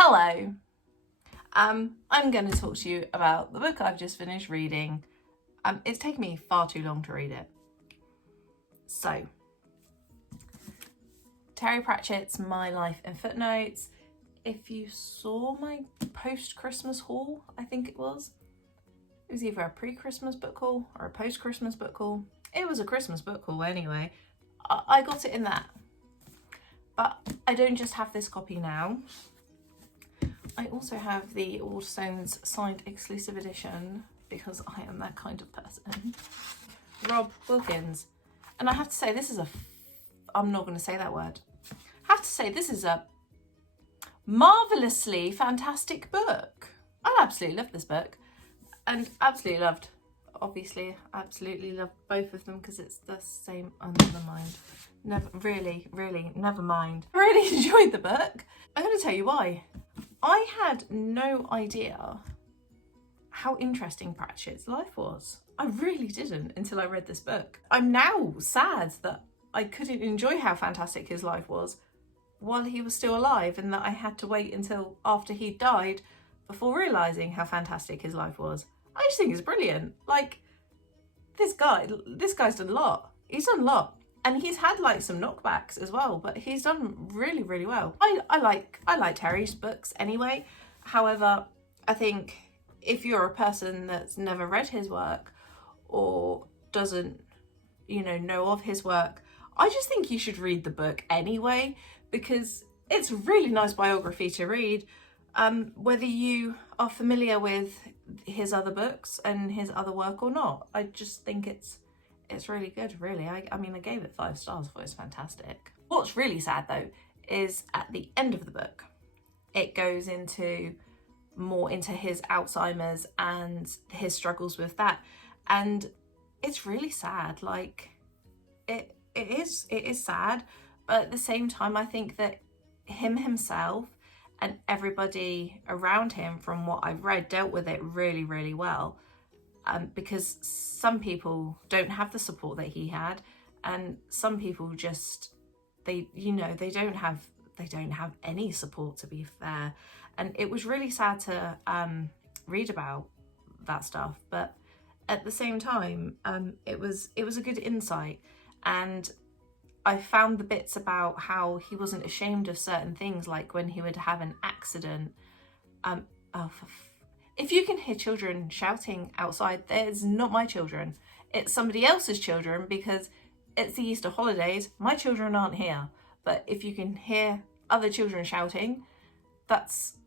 Hello. I'm going to talk to you about the book I've just finished reading. It's taken me far too long to read it. So, Terry Pratchett's My Life in Footnotes. If you saw my post-Christmas haul, I think it was either a pre-Christmas book haul or a post-Christmas book haul. It was a Christmas book haul anyway. I got it in that. But I don't just have this copy now. I also have the Waterstones signed exclusive edition because I am that kind of person. Rob Wilkins. And I have to say, I'm not going to say that word. I have to say, this is a marvellously fantastic book. I absolutely love this book. And absolutely loved both of them because it's the same. Oh, never mind. Never mind. I really enjoyed the book. I'm going to tell you why. I had no idea how interesting Pratchett's life was. I really didn't until I read this book. I'm now sad that I couldn't enjoy how fantastic his life was while he was still alive, and that I had to wait until after he died before realising how fantastic his life was. I just think it's brilliant. Like, this guy's done a lot. He's done a lot. And he's had like some knockbacks as well, but he's done really, really well. I like Terry's books anyway. However, I think if you're a person that's never read his work or doesn't, know of his work, I just think you should read the book anyway, because it's a really nice biography to read. Whether you are familiar with his other books and his other work or not, I just think it's really good, really. I mean, I gave it 5 stars. I thought it was fantastic. What's really sad, though, is at the end of the book, it goes more into his Alzheimer's and his struggles with that. And it's really sad. Like, it is sad. But at the same time, I think that himself and everybody around him, from what I've read, dealt with it really, really well. Because some people don't have the support that he had, and some people just they don't have any support, to be fair. And it was really sad to read about that stuff, but at the same time, it was a good insight. And I found the bits about how he wasn't ashamed of certain things, like when he would have an accident. If you can hear children shouting outside, there's not my children. It's somebody else's children, because it's the Easter holidays. My children aren't here. But if you can hear other children shouting, that's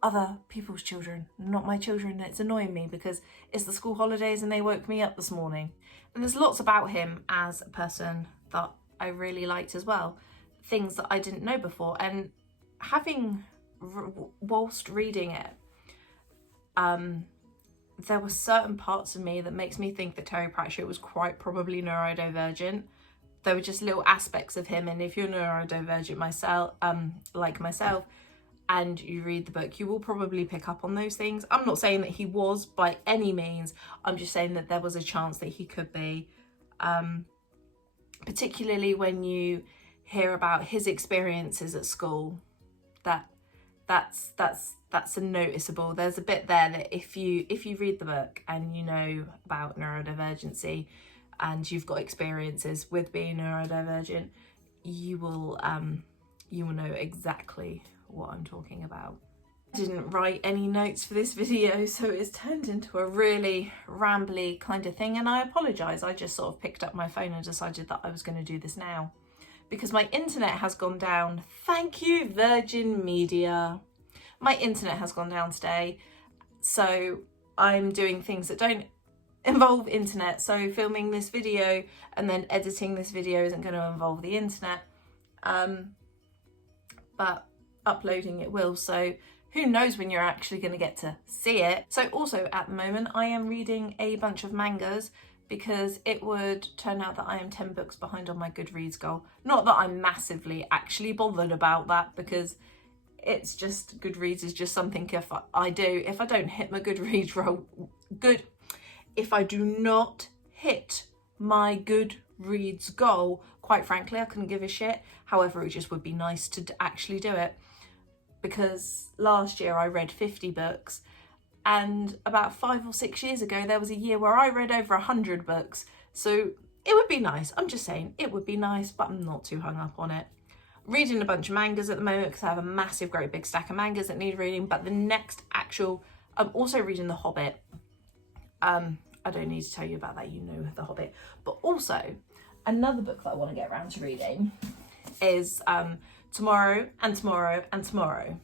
other people's children, not my children. It's annoying me because it's the school holidays and they woke me up this morning. And there's lots about him as a person that I really liked as well. Things that I didn't know before. And whilst reading it, there were certain parts of me that makes me think that Terry Pratchett was quite probably neurodivergent. There were just little aspects of him, and if you're neurodivergent like myself, and you read the book, you will probably pick up on those things. I'm not saying that he was by any means. I'm just saying that there was a chance that he could be, particularly when you hear about his experiences at school. That's a noticeable. There's a bit there that if you read the book and you know about neurodivergency and you've got experiences with being neurodivergent, you will know exactly what I'm talking about. I didn't write any notes for this video, so it's turned into a really rambly kind of thing, and I apologise. I just sort of picked up my phone and decided that I was going to do this now because my internet has gone down. Thank you, Virgin Media. My internet has gone down today, so I'm doing things that don't involve internet. So filming this video and then editing this video isn't going to involve the internet, but uploading it will. So who knows when you're actually going to get to see it. So also at the moment, I am reading a bunch of mangas because it would turn out that I am 10 books behind on my Goodreads goal. Not that I'm massively actually bothered about that, because it's just, Goodreads is just something if I don't hit my Goodreads if I do not hit my Goodreads goal, quite frankly, I couldn't give a shit. However, it just would be nice to actually do it. because last year I read 50 books, and about 5 or 6 years ago there was a year where I read over 100 books. So it would be nice, I'm just saying, it would be nice, but I'm not too hung up on it. Reading a bunch of mangas at the moment because I have a massive, great big stack of mangas that need reading, but the next actual, I'm also reading The Hobbit. I don't need to tell you about that, you know The Hobbit. But also, another book that I want to get around to reading is Tomorrow and Tomorrow and Tomorrow.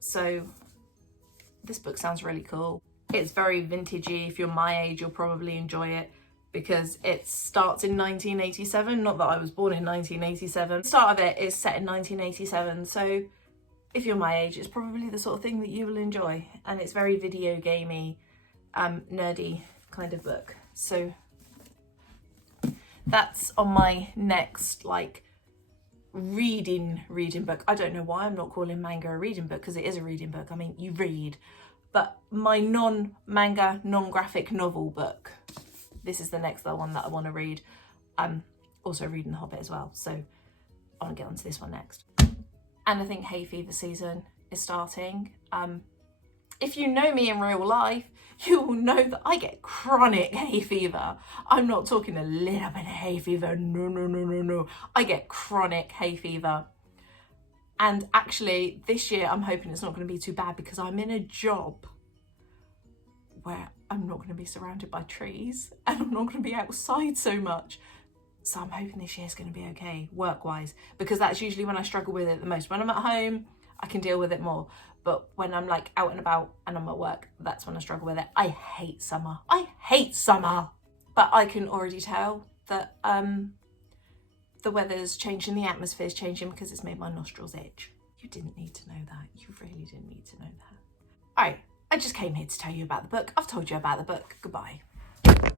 So this book sounds really cool. It's very vintagey. If you're my age, you'll probably enjoy it because it starts in 1987. Not that I was born in 1987. The start of it is set in 1987. So if you're my age, it's probably the sort of thing that you will enjoy. And it's very video gamey, nerdy kind of book. So that's on my next like reading book. I don't know why I'm not calling manga a reading book, because it is a reading book. I mean, you read, but my non-manga, non-graphic novel book. This is the next one that I want to read. I'm also reading The Hobbit as well, so I want to get onto this one next. And I think hay fever season is starting. If you know me in real life, you will know that I get chronic hay fever. I'm not talking a little bit of hay fever, no. I get chronic hay fever. And actually this year I'm hoping it's not going to be too bad because I'm in a job where I'm not going to be surrounded by trees and I'm not going to be outside so much. So I'm hoping this year's going to be okay work-wise, because that's usually when I struggle with it the most. When I'm at home, I can deal with it more. But when I'm like out and about and I'm at work, that's when I struggle with it. I hate summer. I hate summer. But I can already tell that the weather's changing, the atmosphere's changing because it's made my nostrils itch. You didn't need to know that. You really didn't need to know that. All right, I just came here to tell you about the book. I've told you about the book. Goodbye.